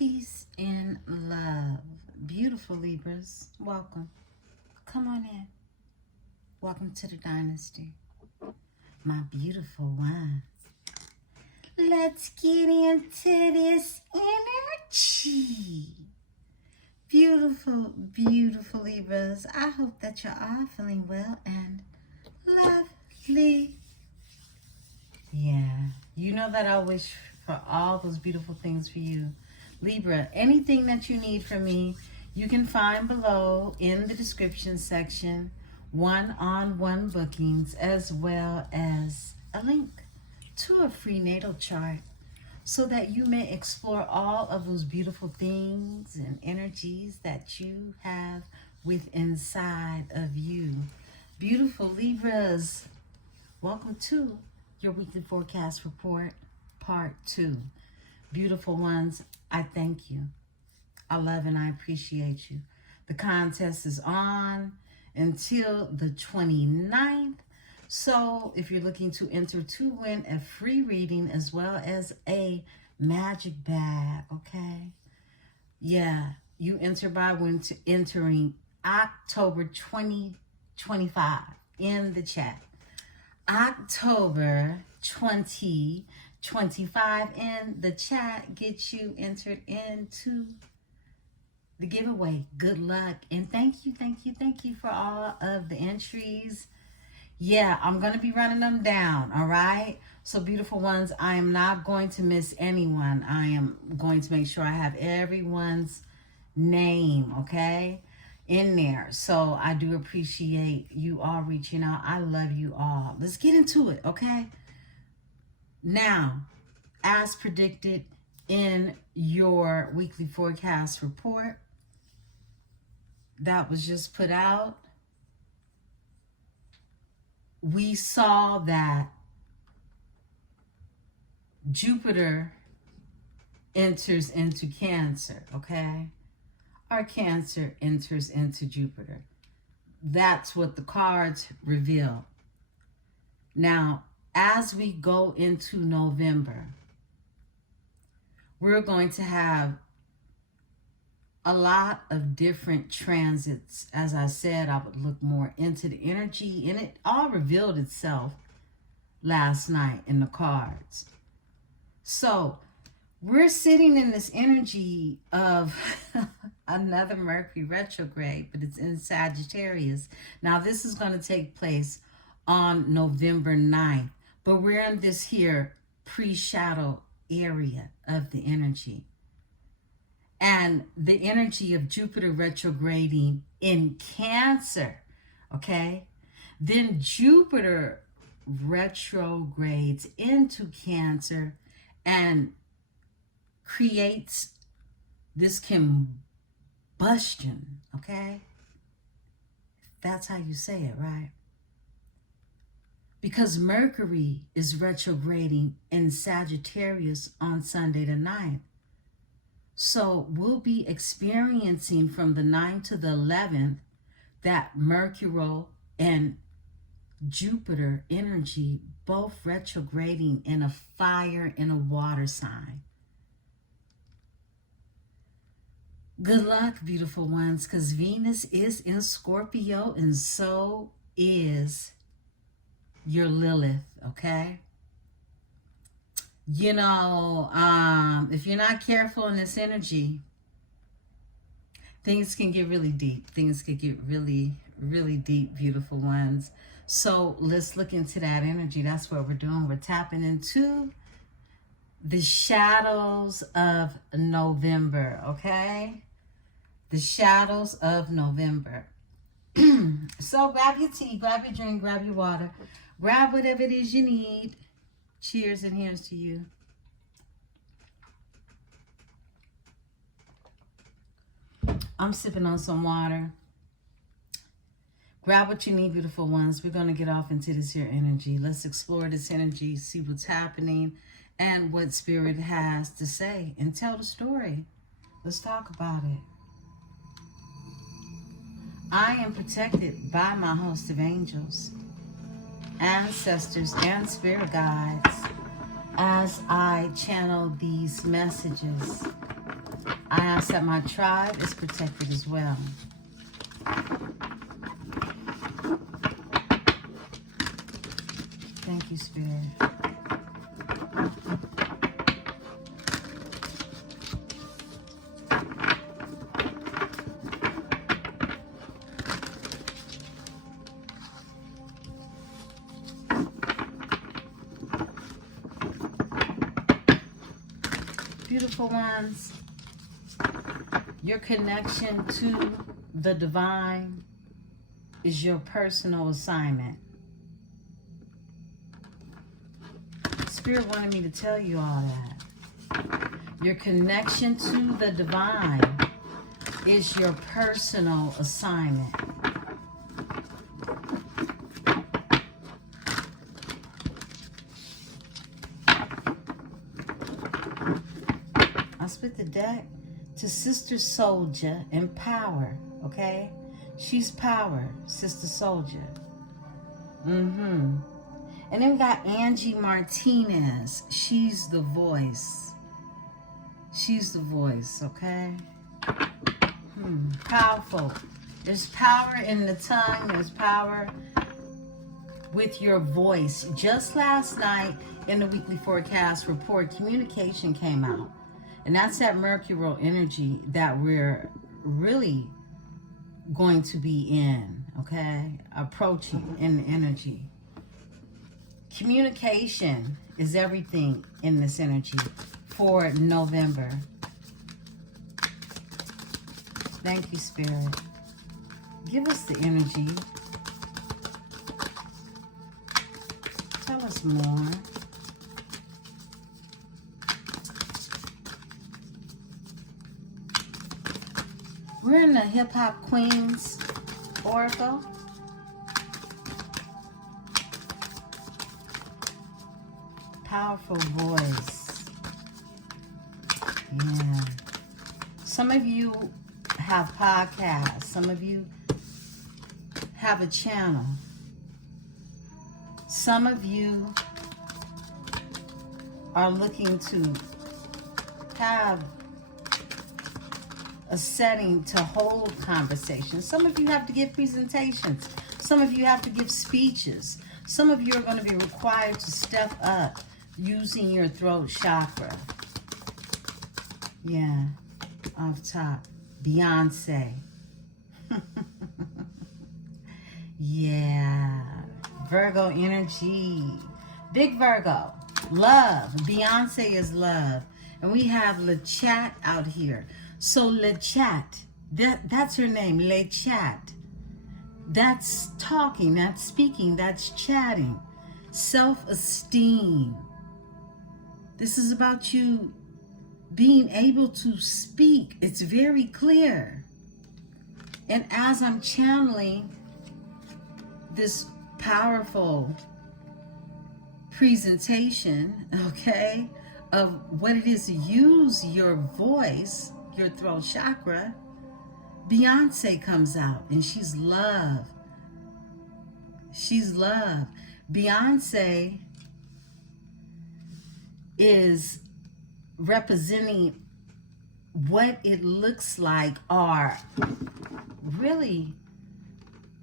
Peace and love. Beautiful Libras, welcome. Come on in. Welcome to the dynasty. My beautiful ones. Let's get into this energy. Beautiful, beautiful Libras. I hope that you're all feeling well and lovely. Yeah, you know that I wish for all those beautiful things for you. Libra, anything that you need from me, you can find below in the description section, one-on-one bookings, as well as a link to a free natal chart so that you may explore all of those beautiful things and energies that you have within inside of you. Beautiful Libras, welcome to your weekly forecast report, part 2. Beautiful ones, I thank you. I love and I appreciate you. The contest is on until the 29th. So if you're looking to enter to win a free reading as well as a magic bag, okay? Yeah, you enter by entering October 2025 in the chat. October 2025 in the chat gets you entered into the giveaway. Good luck and thank you for all of the entries. Yeah, I'm going to be running them down, all right? So beautiful ones, I am not going to miss anyone. I am going to make sure I have everyone's name, okay, in there. So I do appreciate you all reaching out. I love you all. Let's get into it, okay? Now, as predicted in your weekly forecast report that was just put out, we saw that Jupiter enters into Cancer, okay? Our Cancer enters into Jupiter. That's what the cards reveal. Now, as we go into November, we're going to have a lot of different transits. As I said, I would look more into the energy, and it all revealed itself last night in the cards. So we're sitting in this energy of another Mercury retrograde, but it's in Sagittarius. Now this is going to take place on November 9th, but we're in this here pre-shadow area of the energy. And the energy of Jupiter retrograding in Cancer, okay? Then Jupiter retrogrades into Cancer and creates this combustion, okay? That's how you say it, right? Because Mercury is retrograding in Sagittarius on Sunday the 9th. So we'll be experiencing from the 9th to the 11th that Mercury and Jupiter energy both retrograding in a fire and a water sign. Good luck, beautiful ones, because Venus is in Scorpio and so is your Lilith, okay? You know, if you're not careful in this energy, things can get really deep. Things can get really, really deep, beautiful ones. So let's look into that energy. That's what we're doing. We're tapping into the shadows of November, okay? The shadows of November. So grab your tea, grab your drink, grab your water, grab whatever it is you need. Cheers and here's to you. I'm sipping on some water. Grab what you need, beautiful ones. We're going to get off into this here energy. Let's explore this energy, see what's happening and what Spirit has to say and tell the story. Let's talk about it. I am protected by my host of angels, ancestors, and spirit guides as I channel these messages. I ask that my tribe is protected as well. Thank you, Spirit. Beautiful ones, your connection to the divine is your personal assignment. Spirit wanted me to tell you all that. Your connection to the divine is your personal assignment. With the deck to Sister Soldier in power, okay? She's power, Sister Soldier. And then we got Angie Martinez. She's the voice. She's the voice, okay? Powerful. There's power in the tongue. There's power with your voice. Just last night in the weekly forecast report, communication came out. And that's that mercurial energy that we're really going to be in, okay? Approaching in energy. Communication is everything in this energy for November. Thank you, Spirit. Give us the energy. Tell us more. We're in the Hip Hop Queens Oracle. Powerful voice. Yeah. Some of you have podcasts. Some of you have a channel. Some of you are looking to have a setting to hold conversations. Some of you have to give presentations. Some of you have to give speeches. Some of you are going to be required to step up using your throat chakra. Yeah, off top. Beyonce. Yeah. Virgo energy. Big Virgo. Love. Beyonce is love. And we have Le Chat out here. So Le Chat, that's her name, Le Chat. That's talking, that's speaking, that's chatting. Self-esteem. This is about you being able to speak. It's very clear. And as I'm channeling this powerful presentation, okay, of what it is to use your voice, your throat chakra, Beyonce comes out and she's love. She's love. Beyonce is representing what it looks like, or really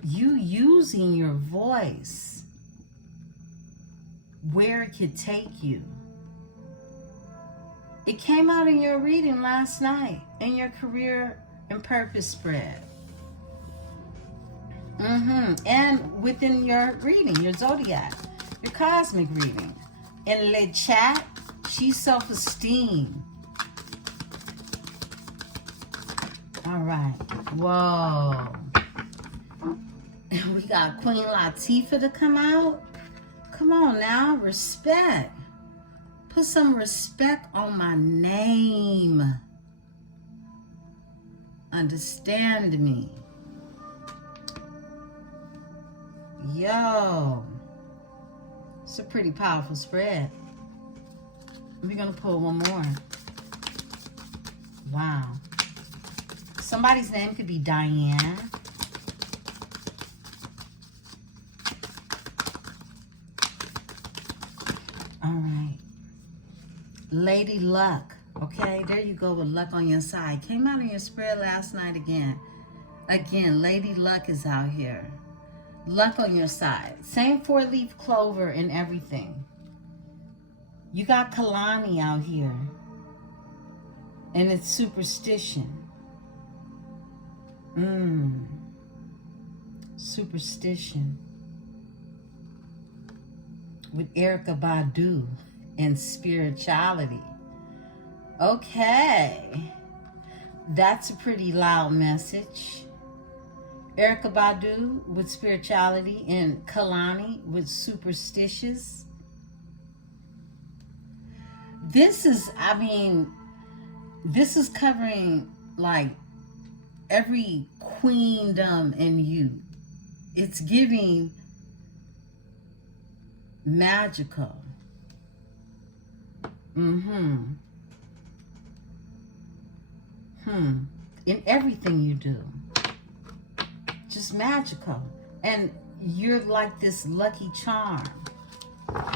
you using your voice, where it could take you. It came out in your reading last night in your career and purpose spread. And within your reading, your zodiac, your cosmic reading. In Le Chat, she's self-esteem. All right. Whoa. And we got Queen Latifah to come out. Come on now, respect. Put some respect on my name. Understand me. Yo. It's a pretty powerful spread. We're going to pull one more. Wow. Somebody's name could be Diane. All right. Lady Luck. Okay, there you go with luck on your side. Came out in your spread last night again. Again, Lady Luck is out here. Luck on your side. Same 4-leaf clover and everything. You got Kalani out here. And it's superstition. Superstition. With Erykah Badu and spirituality. Okay. That's a pretty loud message. Erykah Badu with spirituality and Kalani with superstitious. This is, I mean, this is covering like every queendom in you. It's giving magical. In everything you do. Just magical. And you're like this lucky charm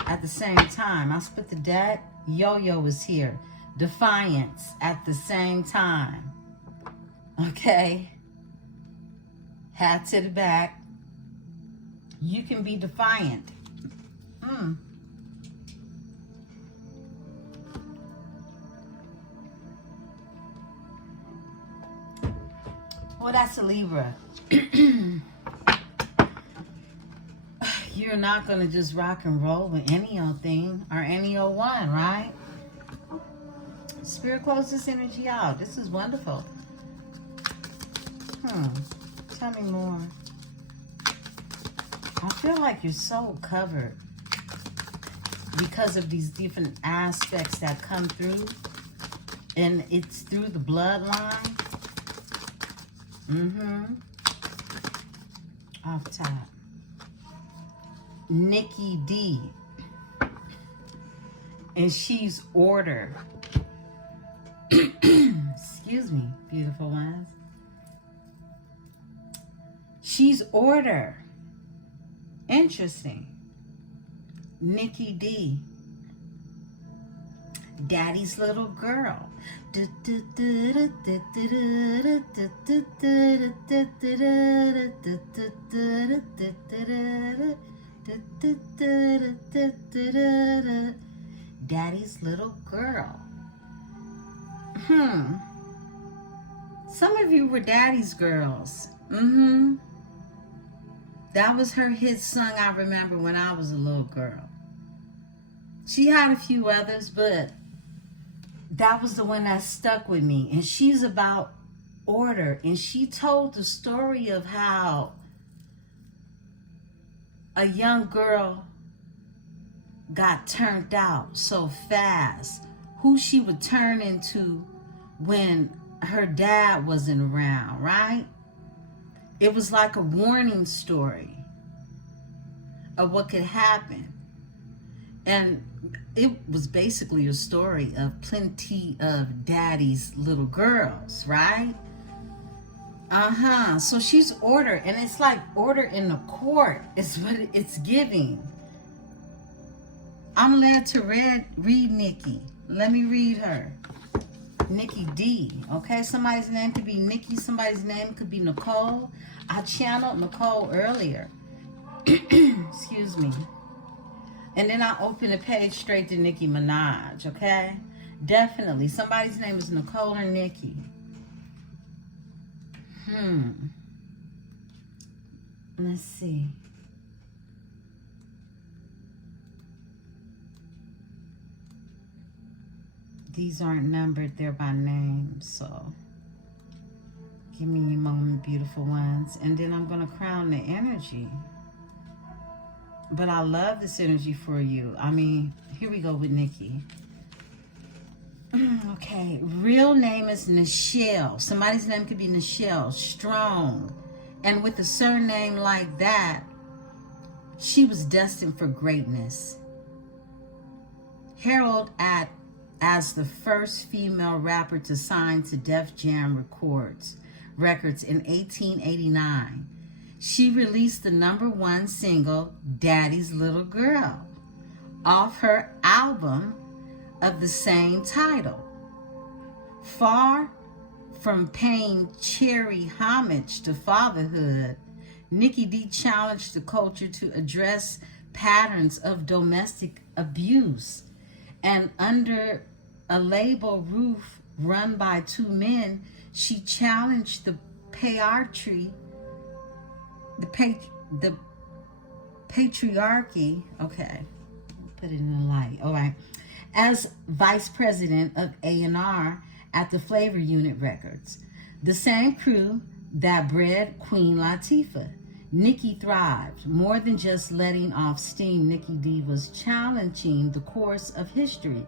at the same time. I split the deck. Yo-Yo is here. Defiance at the same time. Okay? Hat to the back. You can be defiant. Well, that's a Libra. You're not going to just rock and roll with any old thing or any old one, right? Spirit, close this energy out. This is wonderful. Tell me more. I feel like you're so covered because of these different aspects that come through. And it's through the bloodline. Off top. Nikki D. And she's order. Excuse me, beautiful ones. She's order. Interesting. Nikki D. Daddy's little girl. Daddy's little girl. Some of you were daddy's girls. That was her hit song I remember when I was a little girl. She had a few others, but that was the one that stuck with me. And she's about order. And she told the story of how a young girl got turned out so fast. Who she would turn into when her dad wasn't around, right? It was like a warning story of what could happen. And it was basically a story of plenty of daddy's little girls, right? So she's order, and it's like order in the court is what it's giving. I'm led to read Nikki. Let me read her. Nikki D. Okay, somebody's name could be Nikki. Somebody's name could be Nicole. I channeled Nicole earlier. Excuse me. And then I open the page straight to Nicki Minaj, okay? Definitely. Somebody's name is Nicole or Nikki. Let's see. These aren't numbered, they're by name, so give me a moment, beautiful ones. And then I'm going to crown the energy. But I love this energy for you. I mean, here we go with Nikki. Okay, real name is Nichelle. Somebody's name could be Nichelle, strong. And with a surname like that, she was destined for greatness. Heralded as the first female rapper to sign to Def Jam Records in 1889. She released the #1 single, Daddy's Little Girl, off her album of the same title. Far from paying cheery homage to fatherhood, Nikki D challenged the culture to address patterns of domestic abuse. And under a label roof run by two men, she challenged the patriarchy, okay, put it in the light, all right, as vice president of A&R at the Flavor Unit Records, the same crew that bred Queen Latifah. Nikki thrived. More than just letting off steam, Nikki D was challenging the course of history.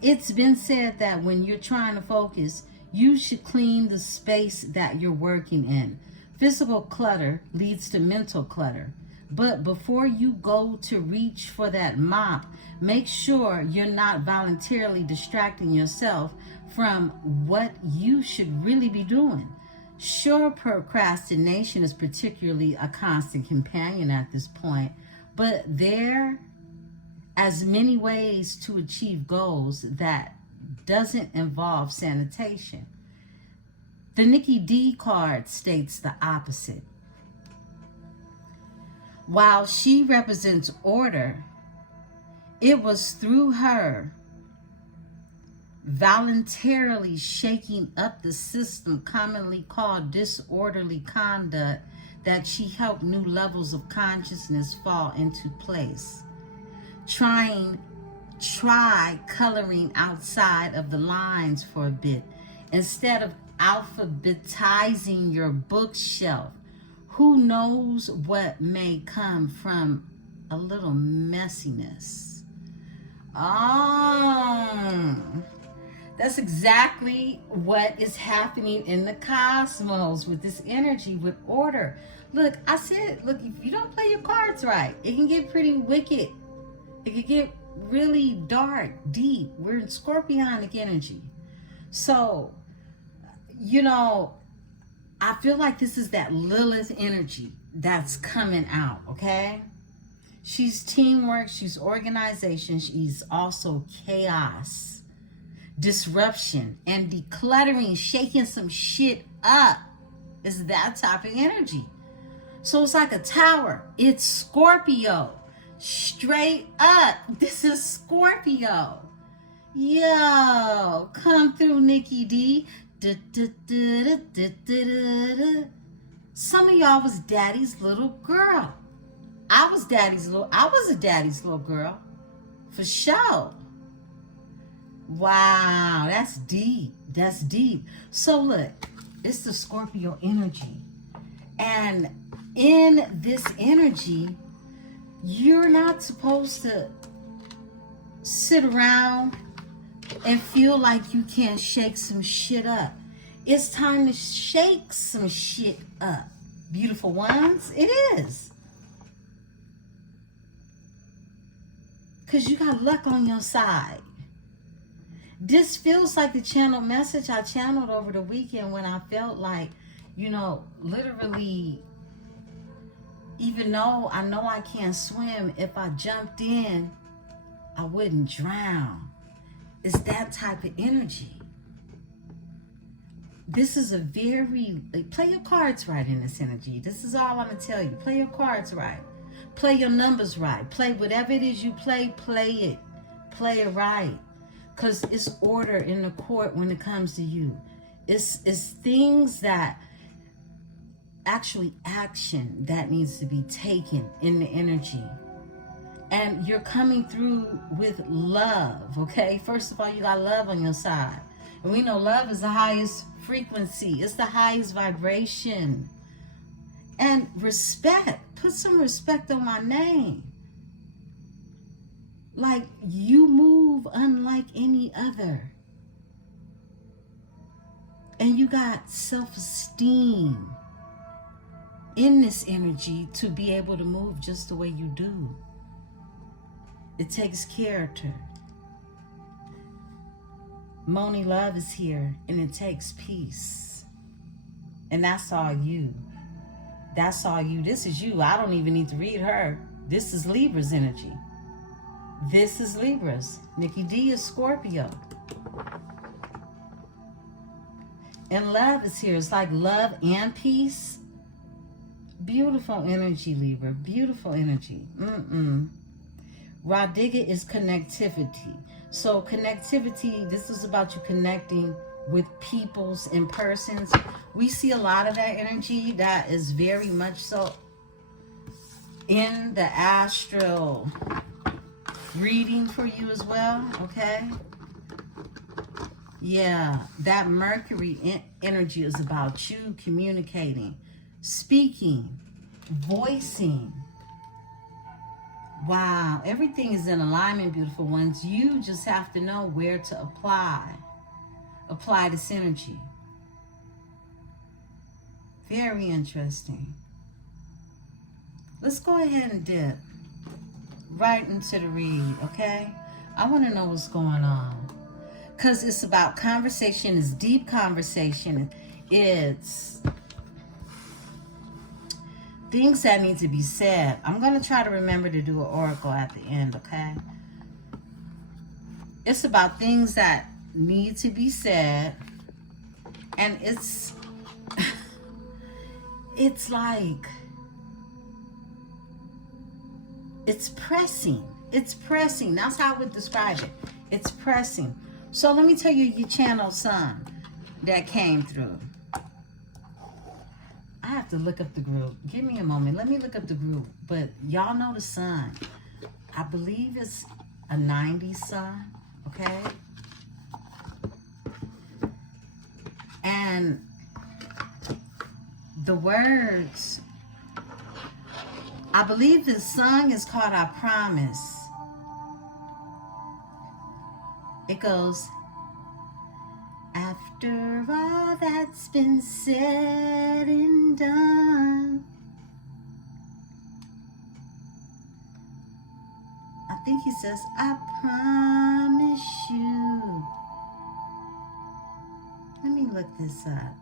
It's been said that when you're trying to focus, you should clean the space that you're working in. Physical clutter leads to mental clutter. But before you go to reach for that mop, make sure you're not voluntarily distracting yourself from what you should really be doing. Sure, procrastination is particularly a constant companion at this point, but there as many ways to achieve goals that doesn't involve sanitation. The Nikki D card states the opposite. While she represents order, it was through her voluntarily shaking up the system commonly called disorderly conduct that she helped new levels of consciousness fall into place. Try coloring outside of the lines for a bit instead of alphabetizing your bookshelf. Who knows what may come from a little messiness? That's exactly what is happening in the cosmos with this energy, with order. Look, I said, look, if you don't play your cards right, it can get pretty wicked. It can get really dark, deep. We're in scorpionic energy. So, you know, I feel like this is that Lilith energy that's coming out, okay? She's teamwork, she's organization, she's also chaos, disruption, and decluttering, shaking some shit up. Is that type of energy. So it's like a tower. It's Scorpio. Straight up. This is Scorpio. Yo, come through, Nikki D. Some of y'all was daddy's little girl. I was a daddy's little girl. For sure. Wow, that's deep. That's deep. So look, it's the Scorpio energy. And in this energy, you're not supposed to sit around and feel like you can't shake some shit up. It's time to shake some shit up. Beautiful ones, it is. Because you got luck on your side. This feels like the channel message I channeled over the weekend when I felt like, you know, literally, even though I know I can't swim, if I jumped in, I wouldn't drown. It's that type of energy. This is a very, play your cards right in this energy. This is all I'm going to tell you. Play your cards right. Play your numbers right. Play whatever it is you play it. Play it right. Because it's order in the court when it comes to you. It's things that actually action that needs to be taken in the energy. And you're coming through with love, okay? First of all, you got love on your side. And we know love is the highest frequency. It's the highest vibration. And respect. Put some respect on my name. Like, you move unlike any other. And you got self-esteem in this energy to be able to move just the way you do. It takes character. Moni Love is here, and it takes peace. And that's all you. That's all you. This is you. I don't even need to read her. This is Libra's energy. This is Libra's. Nikki D is Scorpio. And love is here. It's like love and peace. Beautiful energy, Libra. Beautiful energy. Radiga is connectivity. So connectivity, this is about you connecting with peoples and persons. We see a lot of that energy that is very much so in the astral reading for you as well, okay? Yeah, that Mercury energy is about you communicating, speaking, voicing. Wow, everything is in alignment, beautiful ones. You just have to know where to apply this energy. Very interesting. Let's go ahead and dip right into the read, okay? I want to know what's going on. Because it's about conversation. It's deep conversation. It's things that need to be said. I'm going to try to remember to do an oracle at the end, okay? It's about things that need to be said. And it's it's like it's pressing. It's pressing. That's how I would describe it. It's pressing. So let me tell you your channel sun that came through. I have to look up the group. Give me a moment. Let me look up the group. But y'all know the sun. I believe it's a 90 sun. Okay? And the words, I believe this song is called I Promise. It goes, after all that's been said and done, I think he says, I promise you. Let me look this up.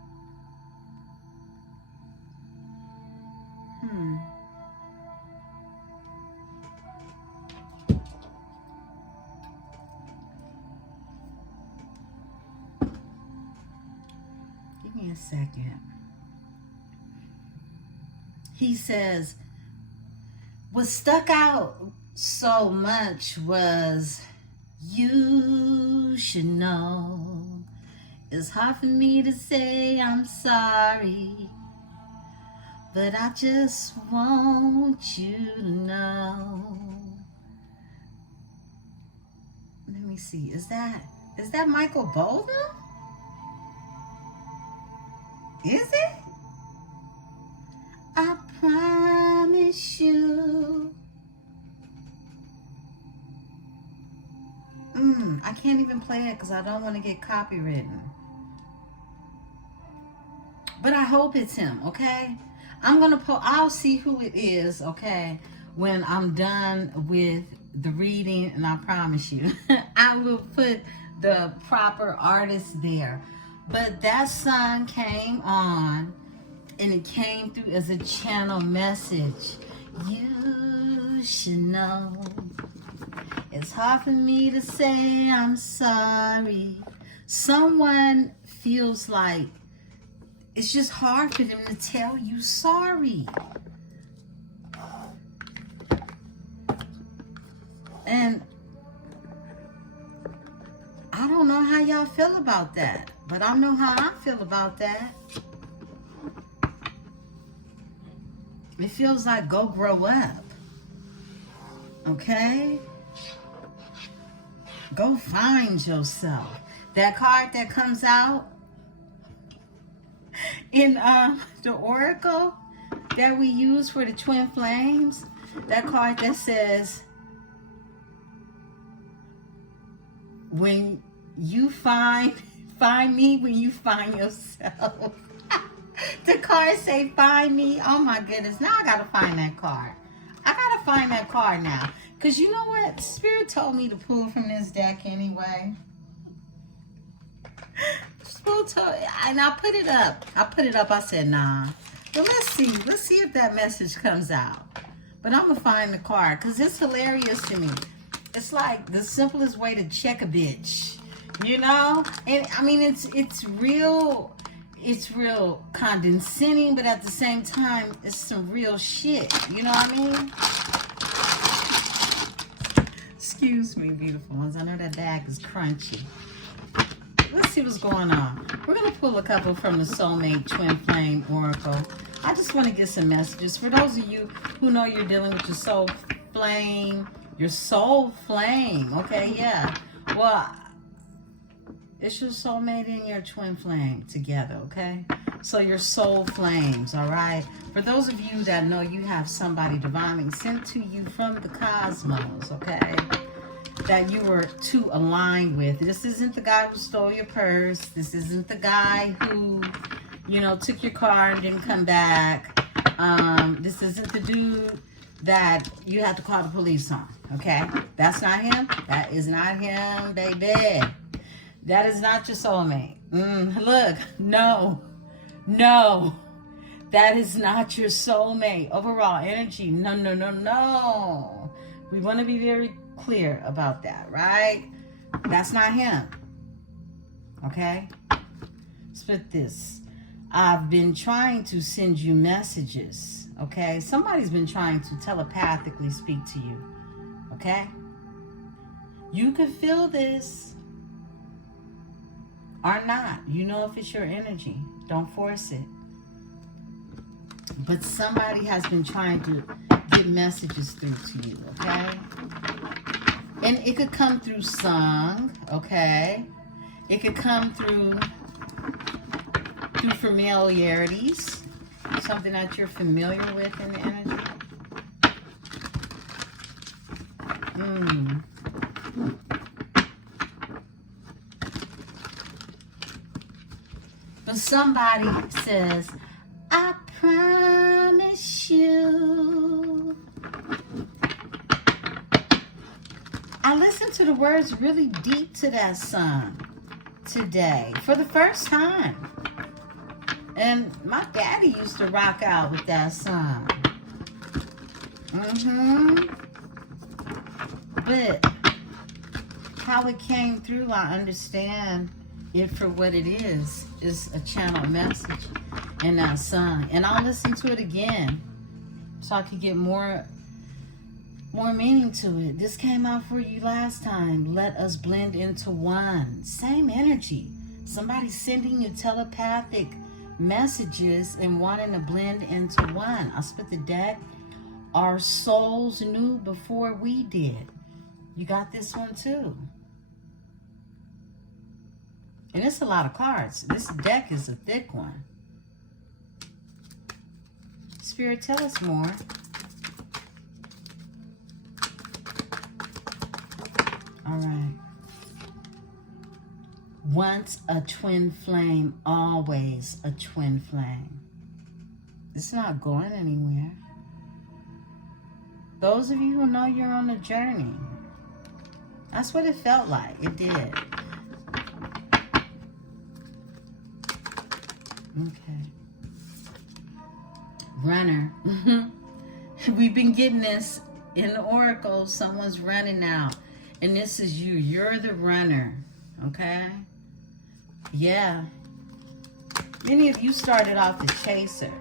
Give me a second. He says, what stuck out so much was, you should know. It's hard for me to say I'm sorry, but I just want you to know. Let me see. Is that Michael Bolden? Is it? I promise you. I can't even play it because I don't want to get copywritten. But I hope it's him, okay? I'm going to I'll see who it is, okay, when I'm done with the reading, and I promise you, I will put the proper artist there. But that song came on, and it came through as a channel message. You should know. It's hard for me to say I'm sorry. Someone feels like it's just hard for them to tell you sorry. And I don't know how y'all feel about that, but I know how I feel about that. It feels like go grow up. Okay? Go find yourself. That card that comes out in the oracle that we use for the twin flames, that card that says, when you find me when you find yourself. The card say find me. Oh my goodness, now I gotta find that card. I gotta find that card now, because you know what, Spirit told me to pull from this deck anyway. And I put it up. I said, nah. But let's see if that message comes out. But I'm going to find the card, because it's hilarious to me. It's like the simplest way to check a bitch, you know? And I mean, it's real. it's real condescending, but at the same time, it's some real shit. You know what I mean? Excuse me, beautiful ones. I know that bag is crunchy. Let's see what's going on. We're going to pull a couple from the Soulmate Twin Flame Oracle. I just want to get some messages. For those of you who know you're dealing with your soul flame, okay, yeah. Well, it's your soulmate and your twin flame together, okay? So your soul flames, all right? For those of you that know you have somebody divinely sent to you from the cosmos, okay? That you were too aligned with. This isn't the guy who stole your purse. This isn't the guy who, you know, took your car and didn't come back. This isn't the dude that you have to call the police on, okay? That's not him. That is not him, baby. That is not your soulmate. Look, no, that is not your soulmate. Overall energy, no. We want to be very clear about that, right? That's not him, okay? Split this. I've been trying to send you messages, okay? Somebody's been trying to telepathically speak to you, okay? You can feel this. Or not. You know if it's your energy. Don't force it. But somebody has been trying to get messages through to you, okay? And it could come through song, okay? It could come through familiarities. Something that you're familiar with in the energy. But somebody says, I promise you. I listened to the words really deep to that song today for the first time. And my daddy used to rock out with that song. But how it came through, I understand it for what it is a channel message in that song. And I'll listen to it again so I can get more meaning to it. This came out for you last time. Let us blend into one. Same energy. Somebody sending you telepathic messages and wanting to blend into one. I split the deck. Our souls knew before we did. You got this one too. And it's a lot of cards. This deck is a thick one. Spirit, tell us more. All right. Once a twin flame, always a twin flame. It's not going anywhere. Those of you who know you're on a journey, that's what it felt like. It did. Okay. Runner. We've been getting this in the oracle. Someone's running now. And this is you. You're the runner. Okay? Yeah. Many of you started off the chaser.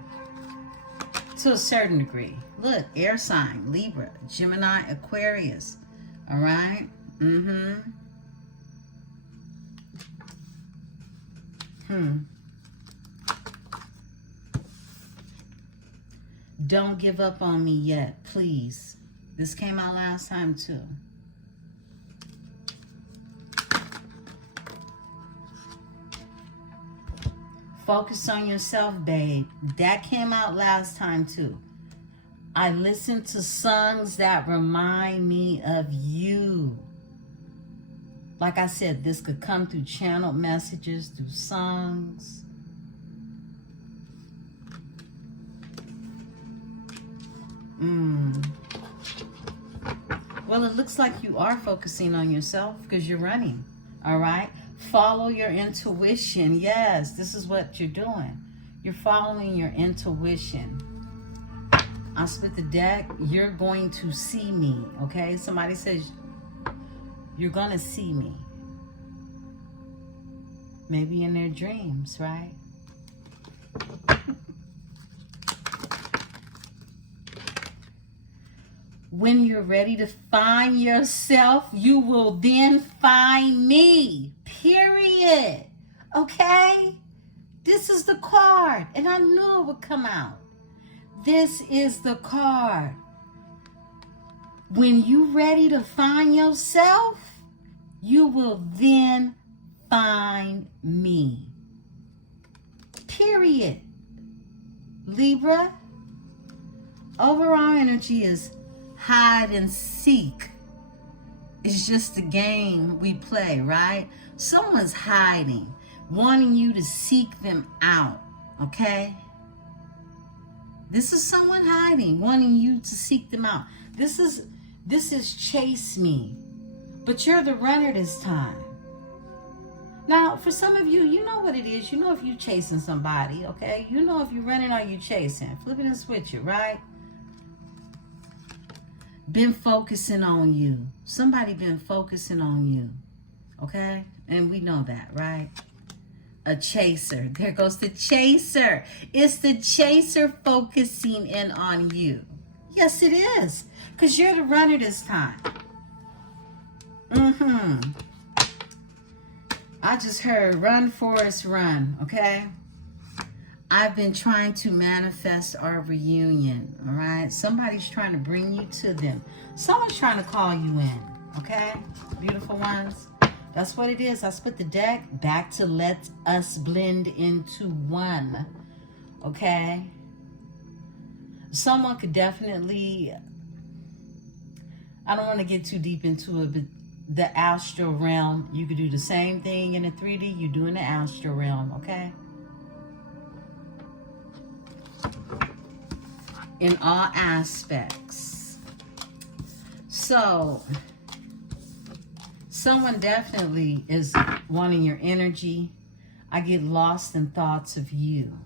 To a certain degree. Look, air sign, Libra, Gemini, Aquarius. All right? Don't give up on me yet, please. This came out last time too. Focus on yourself, babe. That came out last time too. I listen to songs that remind me of you. Like I said, this could come through channeled messages, through songs. Well, it looks like you are focusing on yourself because you're running. All right? Follow your intuition. Yes, this is what you're doing. You're following your intuition. I split the deck. You're going to see me. Okay? Somebody says you're going to see me. Maybe in their dreams, right? When you're ready to find yourself, you will then find me. Period. Okay? This is the card, and I knew it would come out. This is the card. When you're ready to find yourself, you will then find me. Period. Libra, overall energy is hide and seek. It's just a game we play, right? Someone's hiding, wanting you to seek them out, okay? This is someone hiding, wanting you to seek them out. This is chase me. But you're the runner this time. Now, for some of you, you know what it is. You know if you're chasing somebody, okay? You know if you're running or you're chasing. Flip it and switch it, right? Been focusing on you. Somebody been focusing on you, okay? And we know that, right? A chaser. There goes the chaser. It's the chaser focusing in on you. Yes, it is. Because you're the runner this time. I just heard run, Forrest, run, okay? I've been trying to manifest our reunion, all right? Somebody's trying to bring you to them. Someone's trying to call you in, okay? Beautiful ones. That's what it is. I split the deck back to let us blend into one, okay? Someone could definitely, I don't want to get too deep into it, but the astral realm, you could do the same thing in the 3D you do in the astral realm, okay? In all aspects. So, someone definitely is wanting your energy. I get lost in thoughts of you.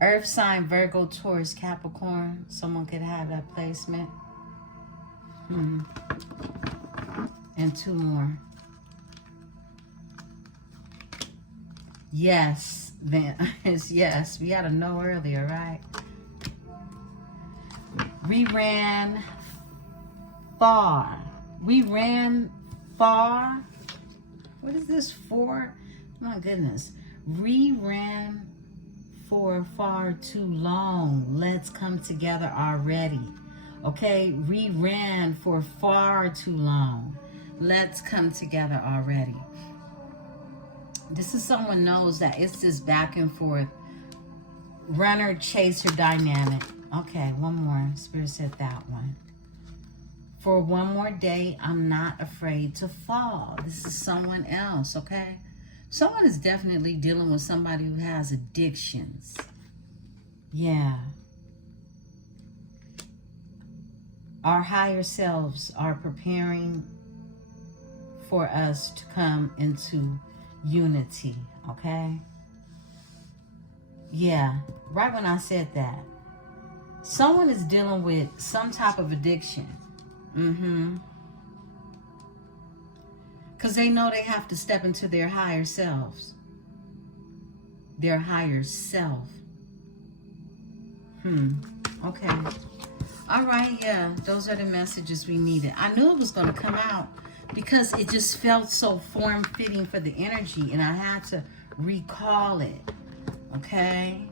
Earth sign, Virgo, Taurus, Capricorn. Someone could have that placement. And two more. Yes, then it's yes. We gotta know earlier, right? We ran far. We ran far. What is this for? My goodness. We ran for far too long. Let's come together already. Okay? We ran for far too long. Let's come together already. This is someone knows that it's this back and forth runner chaser dynamic. Okay, one more. Spirit said that one. For one more day, I'm not afraid to fall. This is someone else, okay? Someone is definitely dealing with somebody who has addictions. Yeah. Our higher selves are preparing for us to come into unity, okay? Yeah, right when I said that. Someone is dealing with some type of addiction. Because they know they have to step into their higher selves. Their higher self. Okay. All right, yeah. Those are the messages we needed. I knew it was going to come out because it just felt so form-fitting for the energy, and I had to recall it. Okay?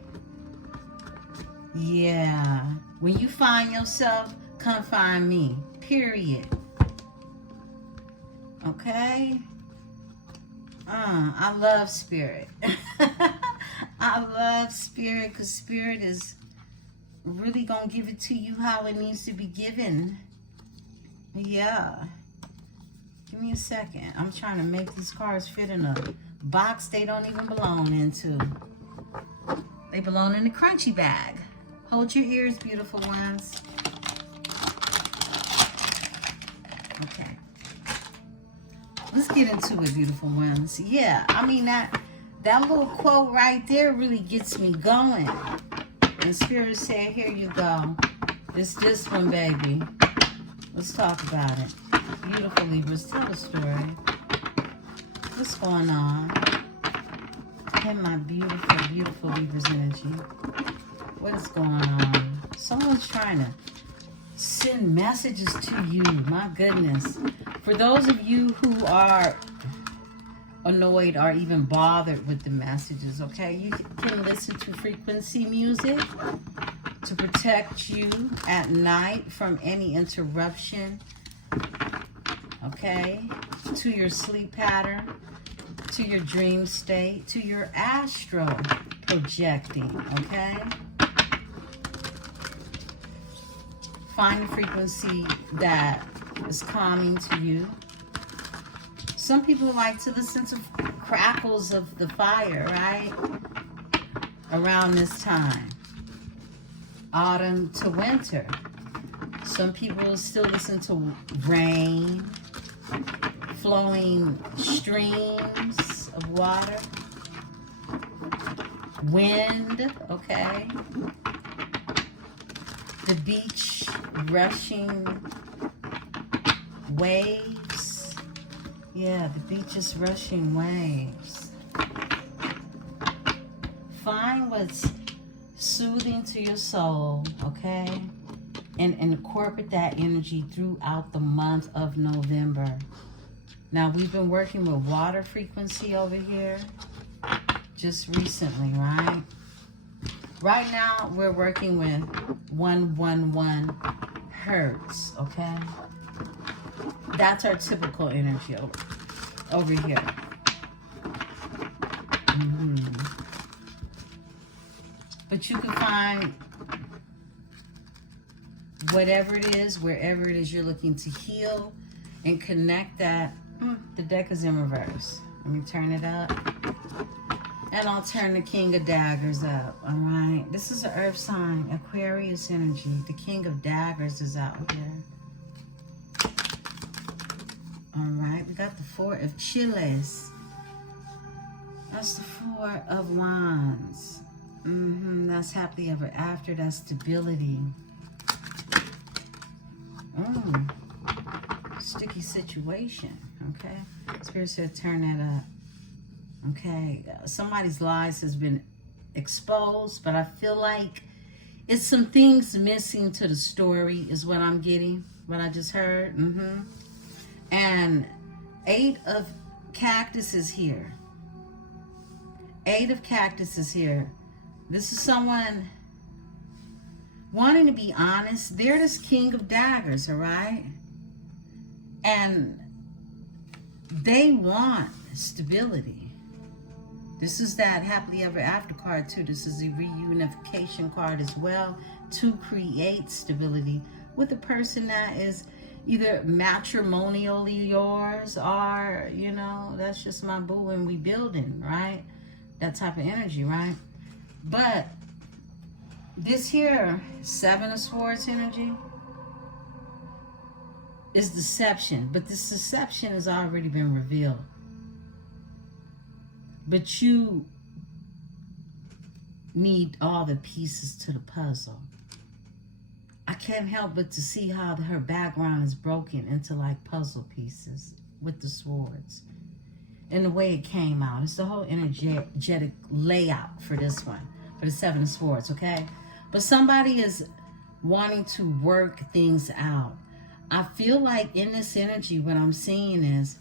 Yeah. When you find yourself, come find me. Period. Okay? I love spirit. I love spirit because spirit is really going to give it to you how it needs to be given. Yeah. Give me a second. I'm trying to make these cards fit in a box they don't even belong into. They belong in the crunchy bag. Hold your ears, beautiful ones. Okay. Let's get into it, beautiful ones. Yeah, I mean, that little quote right there really gets me going. And Spirit said, here you go. It's this one, baby. Let's talk about it. Beautiful Libras, tell the story. What's going on in my beautiful, beautiful Libras energy? What is going on? Someone's trying to send messages to you. My goodness. For those of you who are annoyed or even bothered with the messages, okay, you can listen to frequency music to protect you at night from any interruption, okay, to your sleep pattern, to your dream state, to your astral projecting, okay? Find a frequency that is calming to you. Some people like to listen to crackles of the fire, right? Around this time. Autumn to winter. Some people still listen to rain, flowing streams of water, wind, okay? The beach rushing waves. Yeah, the beach is rushing waves. Find what's soothing to your soul, okay? And incorporate that energy throughout the month of November. Now, we've been working with water frequency over here just recently, right? Right now, we're working with 111 hertz, okay? That's our typical energy over here. But you can find whatever it is, wherever it is you're looking to heal and connect that. The deck is in reverse. Let me turn it up. And I'll turn the King of Daggers up, all right? This is an earth sign, Aquarius energy. The King of Daggers is out here. All right, we got the Four of Chiles. That's the Four of Wands. That's happily ever after. That's stability. Sticky situation, okay? Spirit said turn that up. Okay, somebody's lies has been exposed, but I feel like it's some things missing to the story is what I'm getting, what I just heard. And 8 of Cactus is here. 8 of Cactus is here. This is someone wanting to be honest. They're this King of Daggers, all right? And they want stability. This is that happily ever after card too. This is a reunification card as well, to create stability with a person that is either matrimonially yours or, you know, that's just my boo and we building, right? That type of energy, right? But this here, 7 of Swords energy, is deception. But this deception has already been revealed. But you need all the pieces to the puzzle. I can't help but to see how her background is broken into like puzzle pieces with the swords. And the way it came out. It's the whole energetic layout for this one. For the 7 of Swords, okay? But somebody is wanting to work things out. I feel like in this energy, what I'm seeing is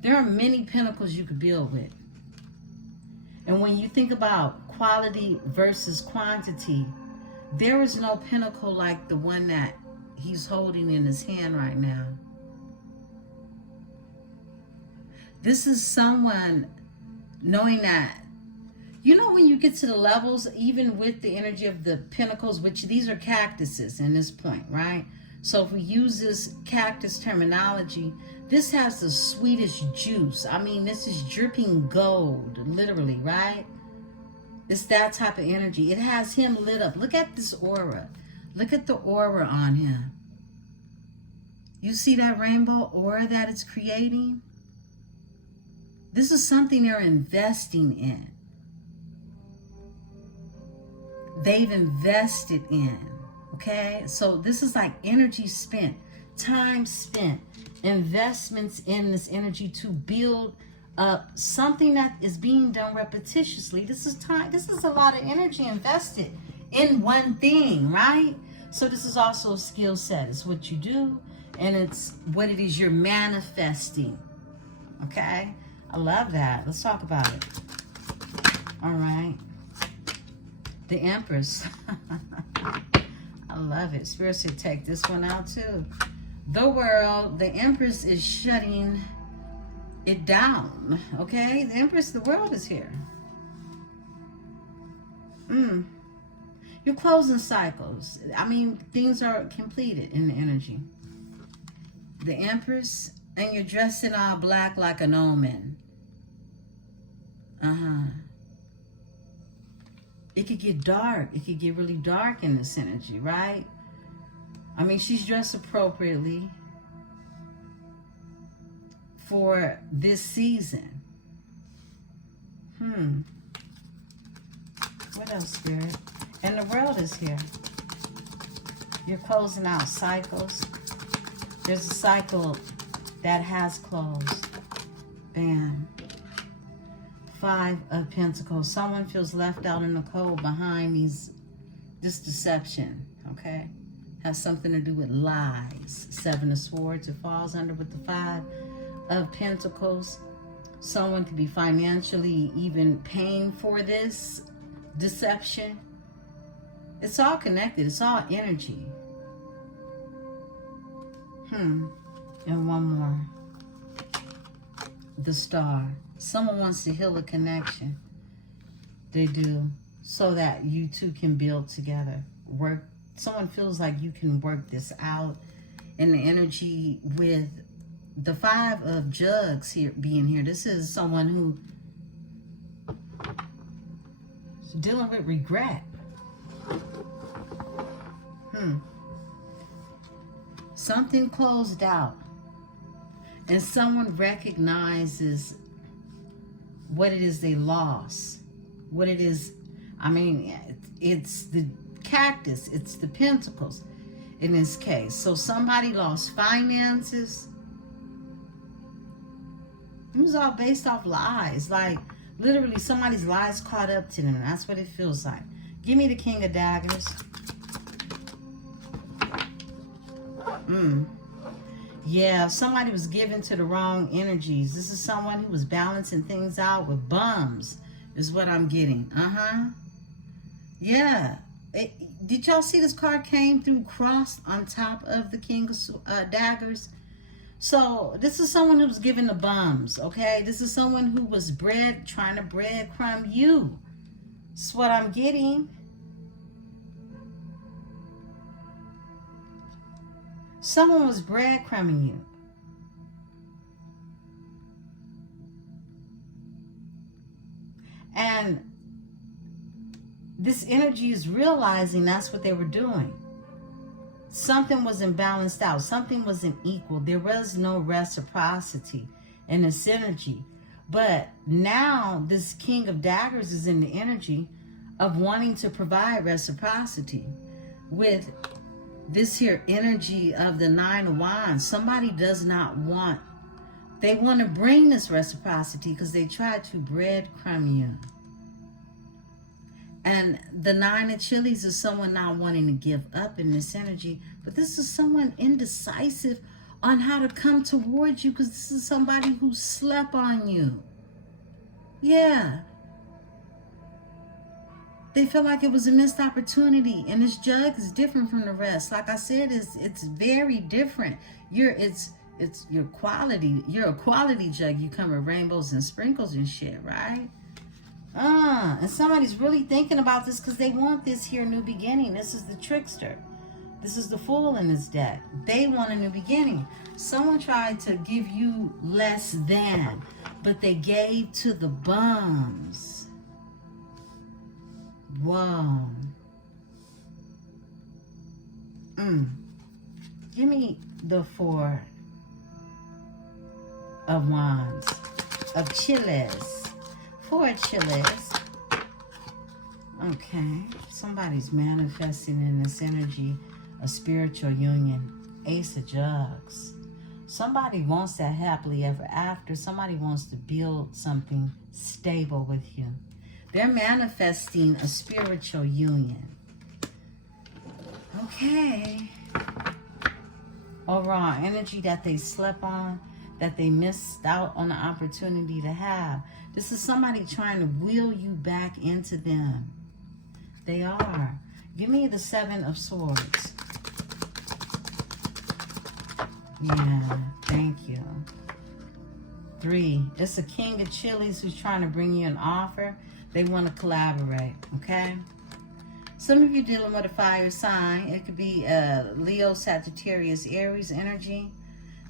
there are many pentacles you could build with. And when you think about quality versus quantity, there is no pentacle like the one that he's holding in his hand right now. This is someone knowing that, you know, when you get to the levels, even with the energy of the pentacles, which these are cactuses in this point, right? So if we use this cactus terminology, this has the sweetest juice. I mean, this is dripping gold, literally, right? It's that type of energy. It has him lit up. Look at this aura. Look at the aura on him. You see that rainbow aura that it's creating? This is something they're investing in. They've invested in, okay? So this is like energy spent, time spent, investments in this energy to build something that is being done repetitiously. This is time. This is a lot of energy invested in one thing, right? So this is also a skill set. It's what you do, and it's what it is you're manifesting. Okay? I love that. Let's talk about it. All right. The Empress. I love it. Spirit said take this one out too. The world. The Empress is shutting it down. Okay? The Empress, the world is here. You're closing cycles. I mean, things are completed in the energy. The Empress, and you're dressed in all black like an omen. It could get dark. It could get really dark in this energy, right? I mean, she's dressed appropriately for this season. What else, Spirit? And the world is here. You're closing out cycles. There's a cycle that has closed. Bam. 5 of Pentacles. Someone feels left out in the cold behind this deception, okay? Has something to do with lies. 7 of Swords. It falls under with the 5 of Pentacles. Someone could be financially even paying for this deception. It's all connected. It's all energy. And one more. The Star. Someone wants to heal a connection. They do. So that you two can build together. Work. Someone feels like you can work this out. And the energy with the 5 of Jugs here being here. This is someone who is dealing with regret. Something closed out. And someone recognizes what it is they lost. What it is. I mean, it's the cactus. It's the pentacles in this case. So somebody lost finances. It was all based off lies. Like, literally, somebody's lies caught up to them. That's what it feels like. Give me the King of Daggers. Yeah, somebody was given to the wrong energies. This is someone who was balancing things out with bums, is what I'm getting. Yeah. Did y'all see this card came through crossed on top of the King of Daggers? So this is someone who was given the bums, okay? This is someone who was trying to breadcrumb you. That's what I'm getting. Someone was breadcrumbing you. And this energy is realizing that's what they were doing. Something wasn't balanced out. Something wasn't equal. There was no reciprocity in this energy. But now this King of Daggers is in the energy of wanting to provide reciprocity with this here energy of the 9 of Wands. Somebody does not want, they want to bring this reciprocity because they tried to breadcrumb you. And the 9 of Chilies is someone not wanting to give up in this energy. But this is someone indecisive on how to come towards you because this is somebody who slept on you. Yeah. They feel like it was a missed opportunity. And this jug is different from the rest. Like I said, it's very different. It's your quality. You're a quality jug. You come with rainbows and sprinkles and shit, right? And somebody's really thinking about this because they want this here new beginning. This is the trickster. This is the fool in this deck. They want a new beginning. Someone tried to give you less than, but they gave to the bums. Whoa. Give me the 4 of Wands. Of Chiles. 4 Chiles. Okay. Somebody's manifesting in this energy a spiritual union. Ace of Jugs. Somebody wants that happily ever after. Somebody wants to build something stable with you. They're manifesting a spiritual union. Okay. Overall energy that they slept on, that they missed out on the opportunity to have. This is somebody trying to wheel you back into them. They are. Give me the 7 of Swords. Yeah, thank you. 3. It's a King of Chilies who's trying to bring you an offer. They want to collaborate, okay? Some of you dealing with a fire sign. It could be Leo, Sagittarius, Aries energy.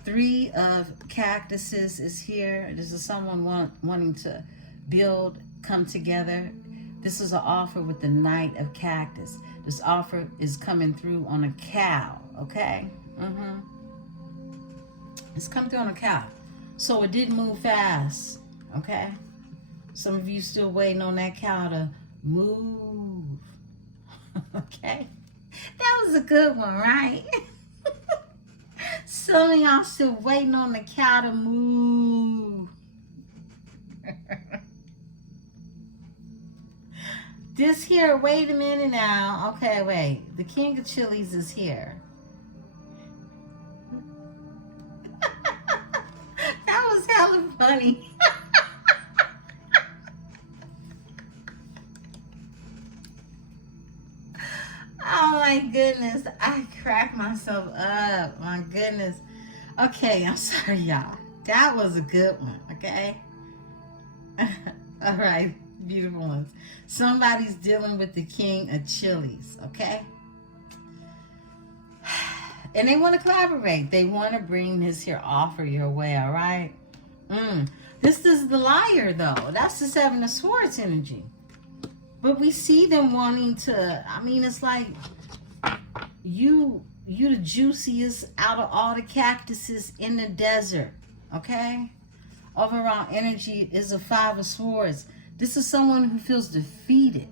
3 of Cactuses is here. This is someone wanting to build, come together. This is an offer with the Knight of Cactus. This offer is coming through on a cow, okay? It's coming through on a cow. So it didn't move fast, okay? Some of you still waiting on that cow to move, okay? That was a good one, right? Some of y'all still waiting on the cow to move. This here, wait a minute now. Okay, wait. The King of Chilies is here. That was hella funny. Oh my goodness. I cracked myself up. My goodness. Okay, I'm sorry, y'all. That was a good one, okay? All right, beautiful ones. Somebody's dealing with the King of Chilies, okay? And they want to collaborate. They want to bring this here offer your way, all right? This is the Liar, though. That's the 7 of Swords energy. But we see them wanting to, I mean, it's like you the juiciest out of all the cactuses in the desert, okay? Overall energy is a 5 of Swords. This is someone who feels defeated.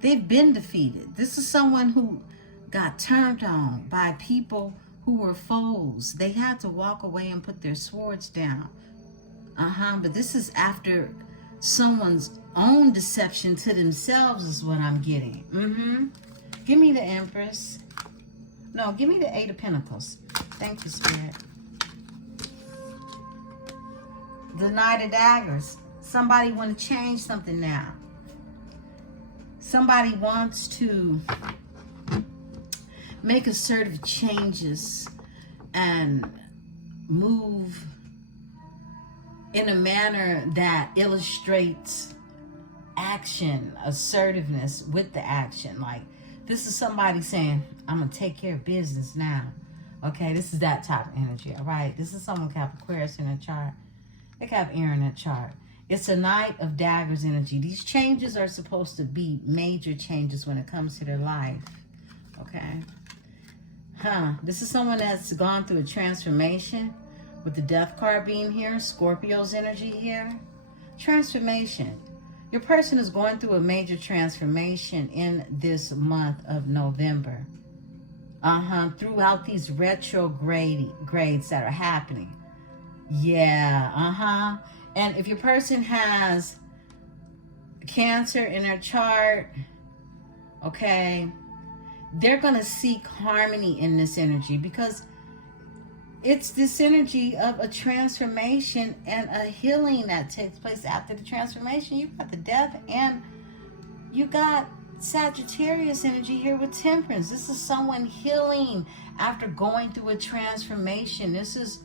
They've been defeated. This is someone who got turned on by people who were foes. They had to walk away and put their swords down. But this is after someone's own deception to themselves is what I'm getting. Give me the Empress. No, give me the 8 of Pentacles. Thank you, Spirit. The Knight of Daggers. Somebody want to change something now. Somebody wants to make assertive changes and move in a manner that illustrates action, assertiveness with the action. Like, this is somebody saying, I'm going to take care of business now. Okay, this is that type of energy, all right? This is someone who have Aquarius in their chart. They have air in their chart. It's a Knight of Daggers energy. These changes are supposed to be major changes when it comes to their life, okay? This is someone that's gone through a transformation with the Death card being here, Scorpio's energy here. Transformation. Your person is going through a major transformation in this month of November. Throughout these retrogrades that are happening. Yeah, And if your person has Cancer in their chart, okay, they're going to seek harmony in this energy because it's this energy of a transformation and a healing that takes place after the transformation. You got the Death and you got Sagittarius energy here with Temperance. This is someone healing after going through a transformation. This is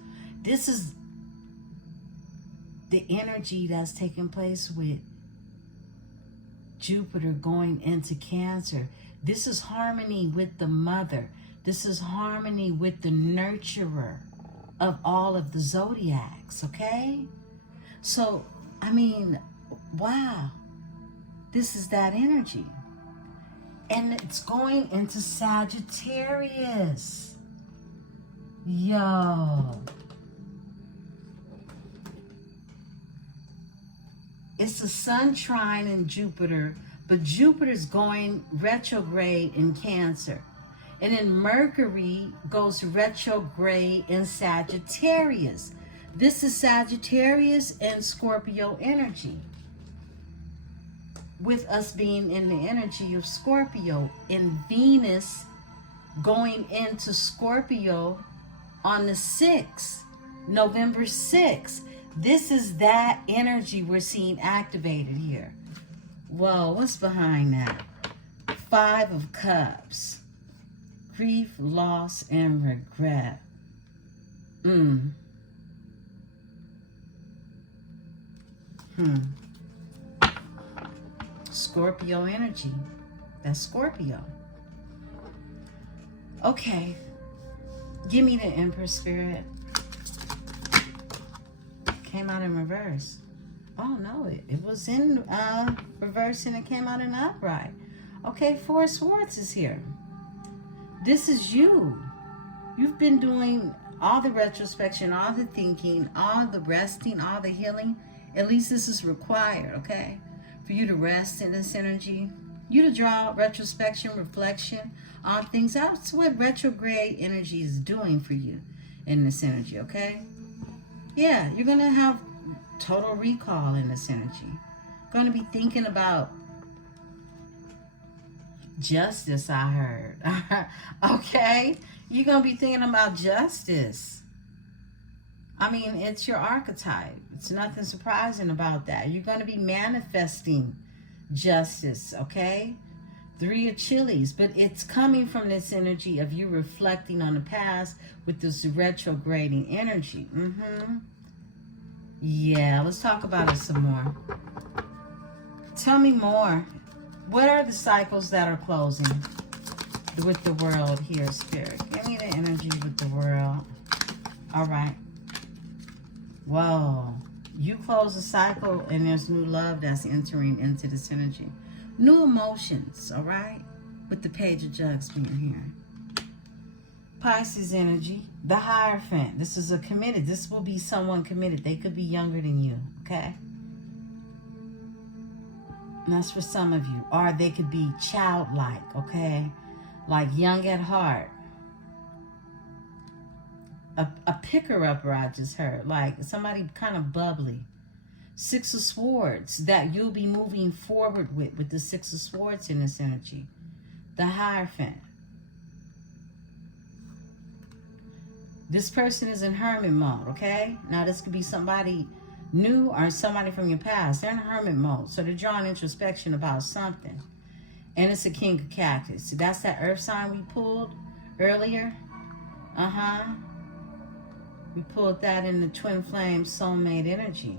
the energy that's taking place with Jupiter going into Cancer. This is harmony with the mother. This is harmony with the nurturer of all of the zodiacs, okay? So, I mean, wow. This is that energy. And it's going into Sagittarius. Yo. It's a Sun trine in Jupiter, but Jupiter's going retrograde in Cancer. And then Mercury goes retrograde in Sagittarius. This is Sagittarius and Scorpio energy. With us being in the energy of Scorpio, and Venus going into Scorpio on the 6th, November 6th. This is that energy we're seeing activated here. Whoa, what's behind that? 5 of Cups. Grief, loss, and regret. Scorpio energy. That's Scorpio. Okay. Give me the Emperor spirit. Came out in reverse. Oh no, it was in reverse and it came out in upright. Okay, 4 of Swords is here. This is you. You've been doing all the retrospection, all the thinking, all the resting, all the healing. At least this is required, okay? For you to rest in this energy. You to draw retrospection, reflection on things. That's what retrograde energy is doing for you in this energy, okay? Yeah, you're going to have total recall in this energy. Going to be thinking about justice, I heard. Okay? You're going to be thinking about justice. I mean, it's your archetype. It's nothing surprising about that. You're going to be manifesting justice, okay? 3 of Chilies, but it's coming from this energy of you reflecting on the past with this retrograding energy. Yeah, let's talk about it some more. Tell me more. What are the cycles that are closing with the world here, Spirit? Give me the energy with the world. All right. Whoa. You close a cycle and there's new love that's entering into this energy. New emotions, all right? With the Page of Jugs being here. Pisces energy, the Hierophant. This is a committed. This will be someone committed. They could be younger than you, okay? And that's for some of you. Or they could be childlike, okay? Like young at heart. A picker-upper I just heard. Like somebody kind of bubbly. 6 of Swords that you'll be moving forward with the 6 of Swords in this energy. The Hierophant. This person is in hermit mode, okay? Now this could be somebody new or somebody from your past. They're in hermit mode, so they're drawing introspection about something. And it's a King of Cactus. So that's that earth sign we pulled earlier. We pulled that in the twin flame soulmate energy.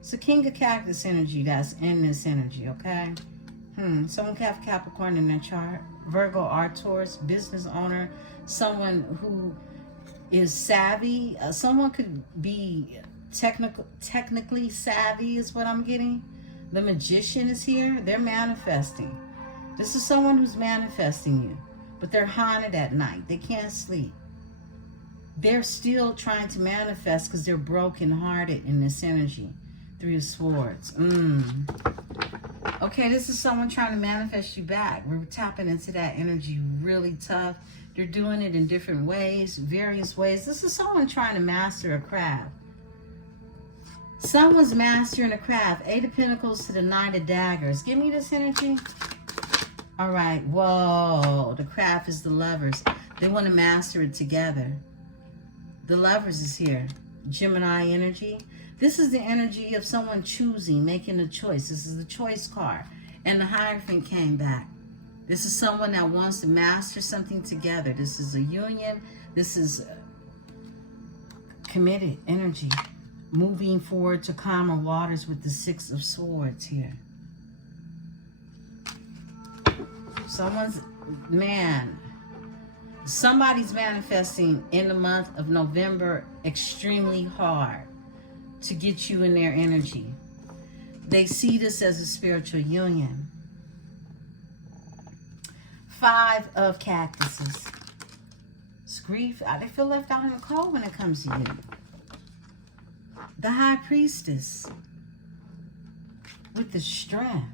It's a King of Cactus energy that's in this energy, okay? Someone could have Capricorn in their chart. Virgo or Taurus, business owner, someone who is savvy. Someone could be technically savvy is what I'm getting. The Magician is here. They're manifesting. This is someone who's manifesting you, but they're haunted at night. They can't sleep. They're still trying to manifest because they're broken-hearted in this energy. 3 of Swords. Okay, this is someone trying to manifest you back. We're tapping into that energy really tough. They're doing it in different ways, various ways. This is someone trying to master a craft. Someone's mastering a craft. 8 of Pentacles to the 9 of Daggers. Give me this energy. All right. Whoa. The craft is the Lovers. They want to master it together. The Lovers is here. Gemini energy. This is the energy of someone choosing, making a choice. This is the choice card. And the Hierophant came back. This is someone that wants to master something together. This is a union. This is committed energy. Moving forward to calmer waters with the 6 of Swords here. Somebody's manifesting in the month of November extremely hard to get you in their energy. They see this as a spiritual union. 5 of Cactuses. It's grief. They feel left out in the cold when it comes to you. The High Priestess with the strength.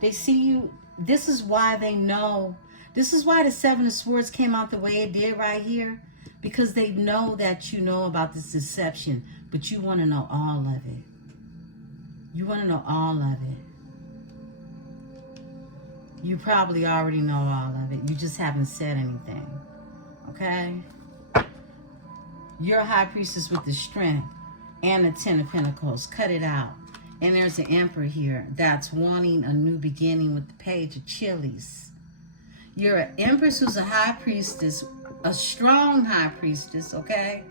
They see you. This is why they know. This is why the Seven of Swords came out the way it did right here. Because they know that you know about this deception, but you want to know all of it. You want to know all of it. You probably already know all of it. You just haven't said anything. Okay? You're a high priestess with the strength and the Ten of Pentacles. Cut it out. And there's an Emperor here that's wanting a new beginning with the Page of Chilies. You're an Empress who's a high priestess, a strong high priestess, okay?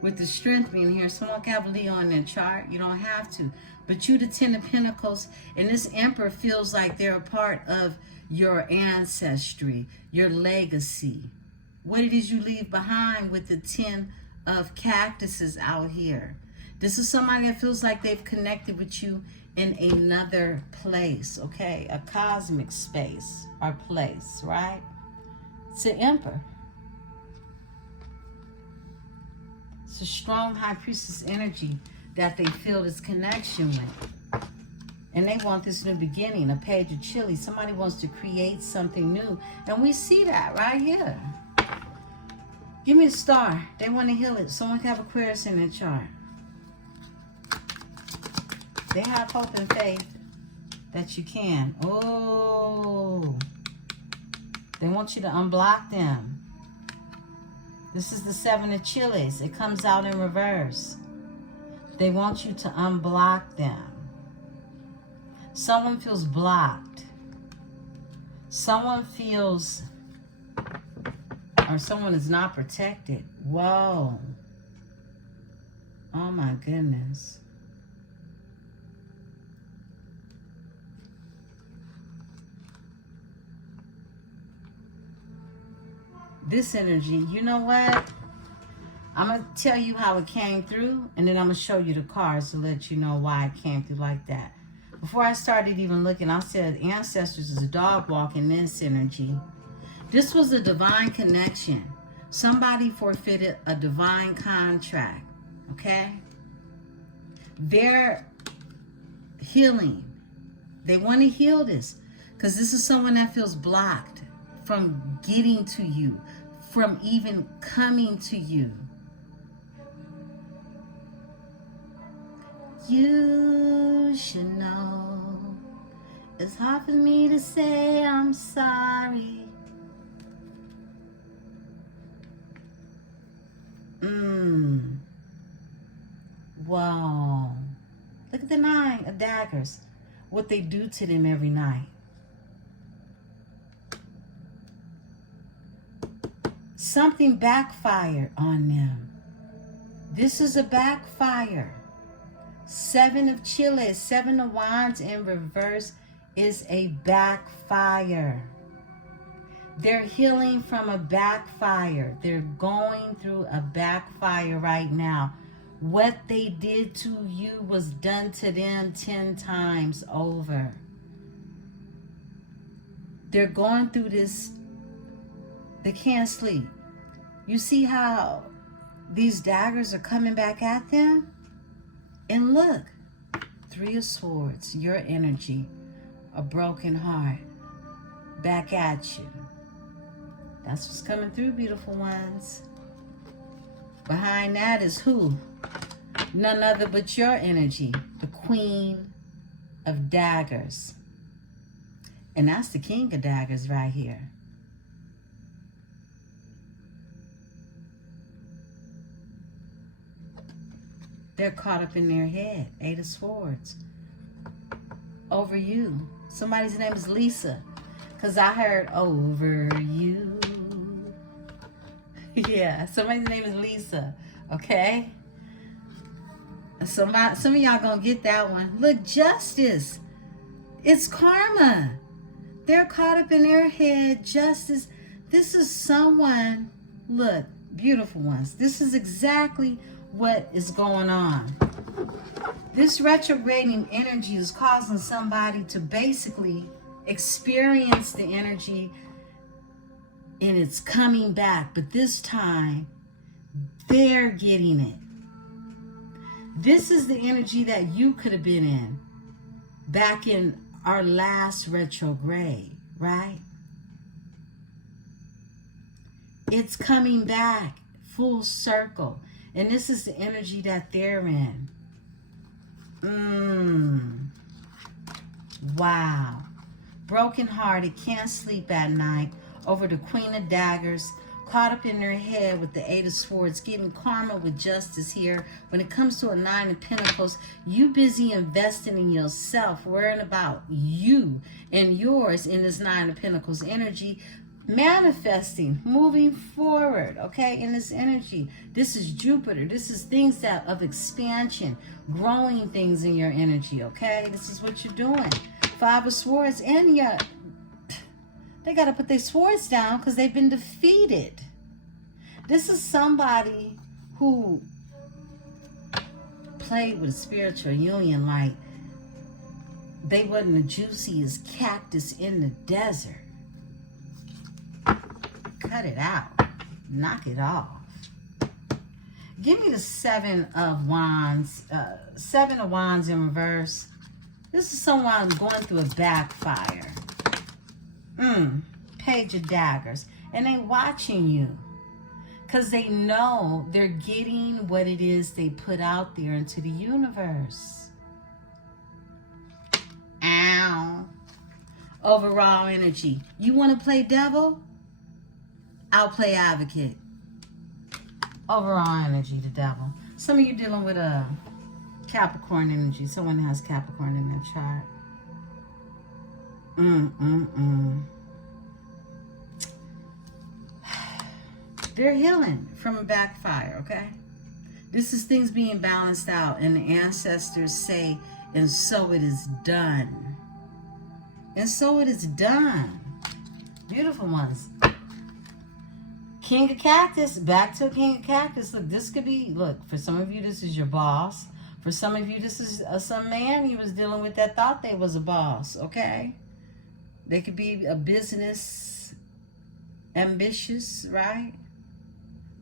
With the strength being here. Someone can have Leo in their chart. You don't have to. But you, the Ten of Pentacles, and this Emperor feels like they're a part of your ancestry, your legacy. What it is you leave behind with the Ten of Cactuses out here. This is somebody that feels like they've connected with you in another place, okay? A cosmic space or place, right? It's an Emperor. It's a strong high priestess energy that they feel this connection with. And they want this new beginning, a Page of Chili. Somebody wants to create something new. And we see that right here. Give me the Star. They want to heal it. Someone can have Aquarius in their chart. They have hope and faith that you can. Oh. They want you to unblock them. This is the Seven of Chilies. It comes out in reverse. They want you to unblock them. Someone feels blocked. Someone feels, or someone is not protected. Whoa. Oh my goodness. This energy, you know what? I'm going to tell you how it came through, and then I'm going to show you the cards to let you know why it came through like that. Before I started even looking, I said ancestors is a dog walking this energy. This was a divine connection. Somebody forfeited a divine contract, okay? They're healing. They want to heal this because this is someone that feels blocked from getting to you, from even coming to you. You should know it's hard for me to say I'm sorry. Wow. Look at the Nine of Daggers. What they do to them every night. Something backfired on them. This is a backfire. Seven of Chilies, Seven of Wands in reverse is a backfire. They're healing from a backfire. They're going through a backfire right now. What they did to you was done to them 10 times over. They're going through this. They can't sleep. You see how these daggers are coming back at them? And look, Three of Swords, your energy, a broken heart, back at you. That's what's coming through, beautiful ones. Behind that is who? None other but your energy, the Queen of Daggers. And that's the King of Daggers right here. They're caught up in their head. Eight of Swords. Over you. Somebody's name is Lisa. Because I heard over you. Yeah, somebody's name is Lisa. Okay? Some of y'all gonna get that one. Look, Justice. It's karma. They're caught up in their head. Justice. This is someone. Look, beautiful ones. This is exactly what is going on. This retrograding energy is causing somebody to basically experience the energy, and it's coming back, but this time they're getting it. This is the energy that you could have been in back in our last retrograde, right? It's coming back full circle. And this is the energy that they're in. Wow. Brokenhearted, can't sleep at night over the Queen of Daggers, caught up in their head with the Eight of Swords, getting karma with justice here. When it comes to a Nine of Pentacles, you busy investing in yourself, worrying about you and yours in this Nine of Pentacles energy, manifesting, moving forward, okay, in this energy. This is Jupiter. This is things that of expansion, growing things in your energy, okay? This is what you're doing. Five of Swords, and they got to put their swords down because they've been defeated. This is somebody who played with a spiritual union like they wasn't the juiciest cactus in the desert. Cut it out. Knock it off. Give me the Seven of Wands. Seven of Wands in reverse. This is someone going through a backfire. Page of Daggers. And they watching you. Because they know they're getting what it is they put out there into the universe. Ow. Overall energy. You want to play devil? I'll play advocate. Overall energy, the devil. Some of you dealing with a Capricorn energy. Someone has Capricorn in their chart. They're healing from a backfire, okay? This is things being balanced out, and the ancestors say, and so it is done. And so it is done. Beautiful ones. King of Cactus, back to a King of Cactus. Look, this could be, look, for some of you, this is your boss. For some of you, this is some man you was dealing with that thought they was a boss, okay? They could be a business, ambitious, right?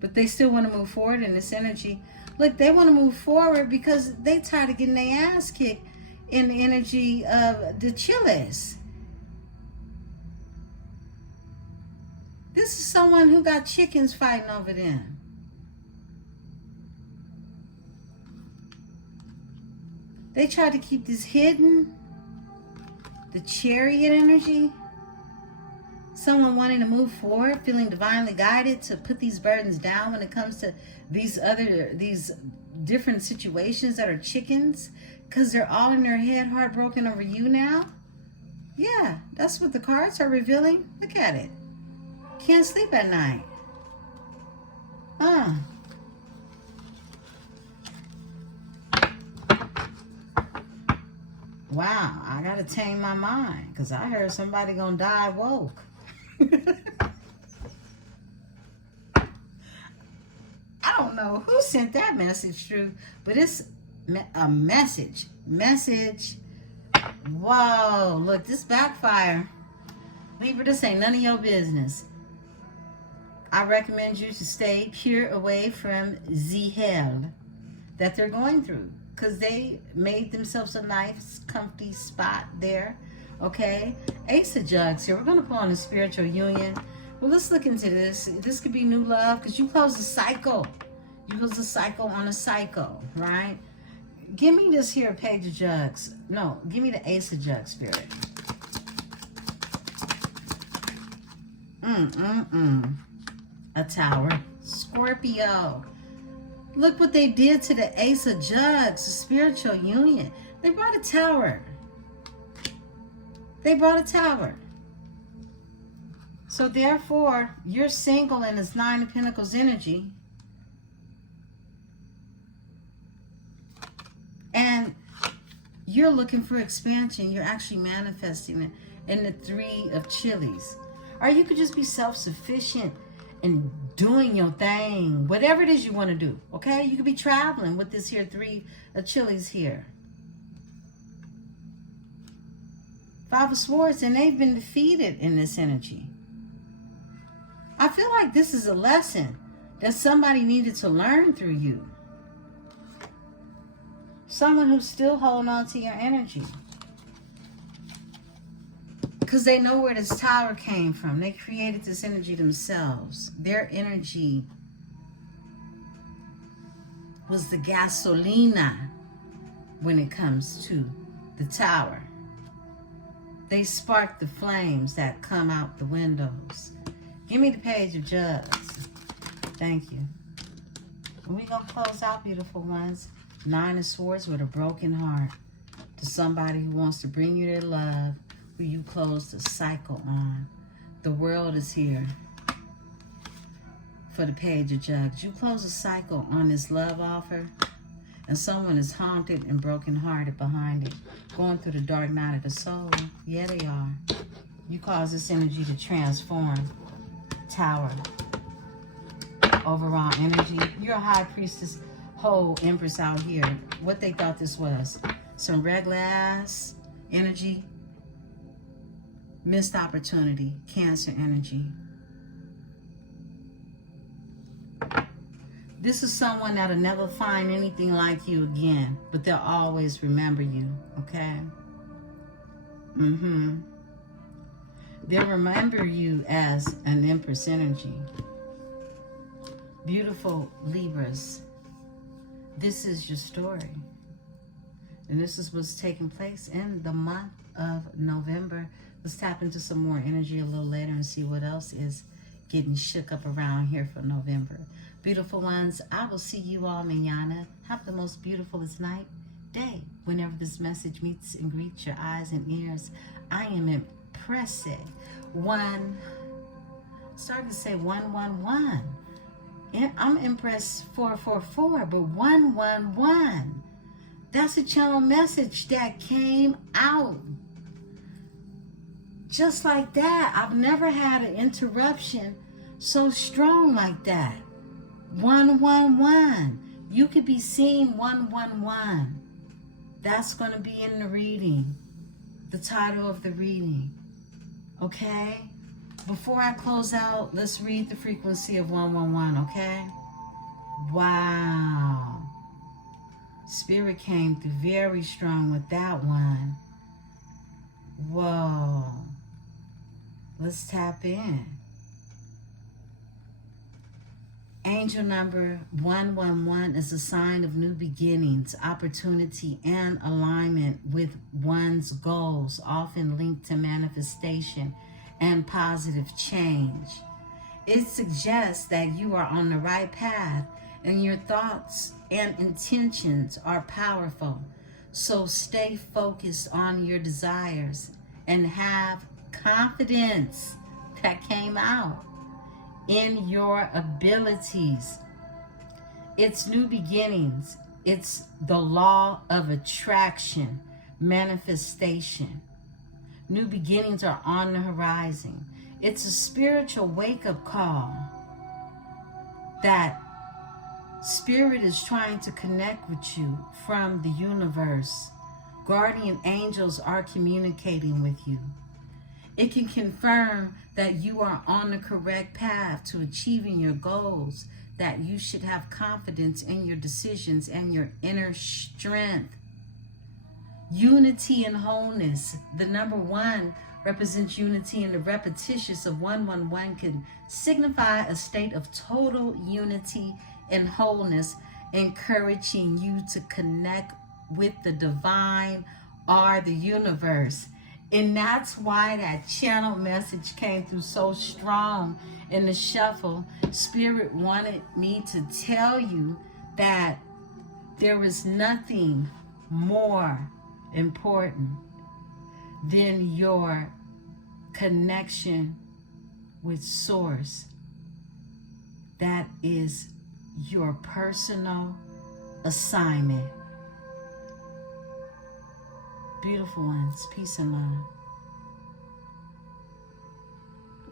But they still want to move forward in this energy. Look, they want to move forward because they tired of getting their ass kicked in the energy of the Chiles. This is someone who got chickens fighting over them. They tried to keep this hidden. The Chariot energy. Someone wanting to move forward, feeling divinely guided to put these burdens down when it comes to these different situations that are chickens, because they're all in their head heartbroken over you now. Yeah, that's what the cards are revealing. Look at it. Can't sleep at night. Wow, I gotta tame my mind because I heard somebody gonna die woke. I don't know who sent that message through, but it's a message. Whoa, look, this backfire. Libra, this ain't none of your business. I recommend you to stay pure away from the hell that they're going through, because they made themselves a nice, comfy spot there. Okay, Ace of Jugs here. We're going to pull on the spiritual union. Well, let's look into this. This could be new love because you close the cycle. You close the cycle on a cycle, right? Give me this here, Page of Jugs. No, give me the Ace of Jugs, Spirit. A Tower. Scorpio. Look what they did to the Ace of Jugs, the spiritual union. They brought a Tower. They brought a Tower. So therefore, you're single in this Nine of Pentacles energy. And you're looking for expansion. You're actually manifesting it in the Three of Chilies. Or you could just be self-sufficient and doing your thing. Whatever it is you want to do. Okay? You could be traveling with this here Three of Chilies here. Five of Swords, and they've been defeated in this energy. I feel like this is a lesson that somebody needed to learn through you. Someone who's still holding on to your energy. Because they know where this tower came from. They created this energy themselves. Their energy was the gasolina when it comes to the tower. They spark the flames that come out the windows. Give me the Page of Jugs. Thank you. And we're going to close out, beautiful ones. 9 of Swords with a broken heart. To somebody who wants to bring you their love, who you close the cycle on. The world is here for the Page of Jugs. You close a cycle on this love offer, and someone is haunted and brokenhearted behind it, going through the dark night of the soul. Yeah, they are. You cause this energy to transform. Tower. Overall energy. You're a high priestess, whole empress out here. What they thought this was. Some regular ass energy. Missed opportunity. Cancer energy. This is someone that'll never find anything like you again, but they'll always remember you, okay? They'll remember you as an Empress energy. Beautiful Libras, this is your story. And this is what's taking place in the month of November. Let's tap into some more energy a little later and see what else is getting shook up around here for November. Beautiful ones, I will see you all mañana. Have the most beautifulest night, day, whenever this message meets and greets your eyes and ears. I am Empresse. Starting to say 111. I'm Empress 444, but 111. That's a channel message that came out. Just like that. I've never had an interruption so strong like that. 111. You could be seeing 111. That's going to be in the reading. The title of the reading. Okay? Before I close out, let's read the frequency of 111, okay? Wow. Spirit came through very strong with that one. Whoa. Let's tap in. Angel number 111 is a sign of new beginnings, opportunity, and alignment with one's goals, often linked to manifestation and positive change. It suggests that you are on the right path and your thoughts and intentions are powerful. So stay focused on your desires and have confidence that came out in your abilities. It's new beginnings. It's the law of attraction, manifestation. New beginnings are on the horizon. It's a spiritual wake-up call that Spirit is trying to connect with you from the universe. Guardian angels are communicating with you. It can confirm that you are on the correct path to achieving your goals, that you should have confidence in your decisions and your inner strength. Unity and wholeness. The number 1 represents unity, and the repetitious of 111 can signify a state of total unity and wholeness, encouraging you to connect with the divine or the universe. And that's why that channel message came through so strong in the shuffle. Spirit wanted me to tell you that there is nothing more important than your connection with Source. That is your personal assignment. Beautiful ones, peace and love.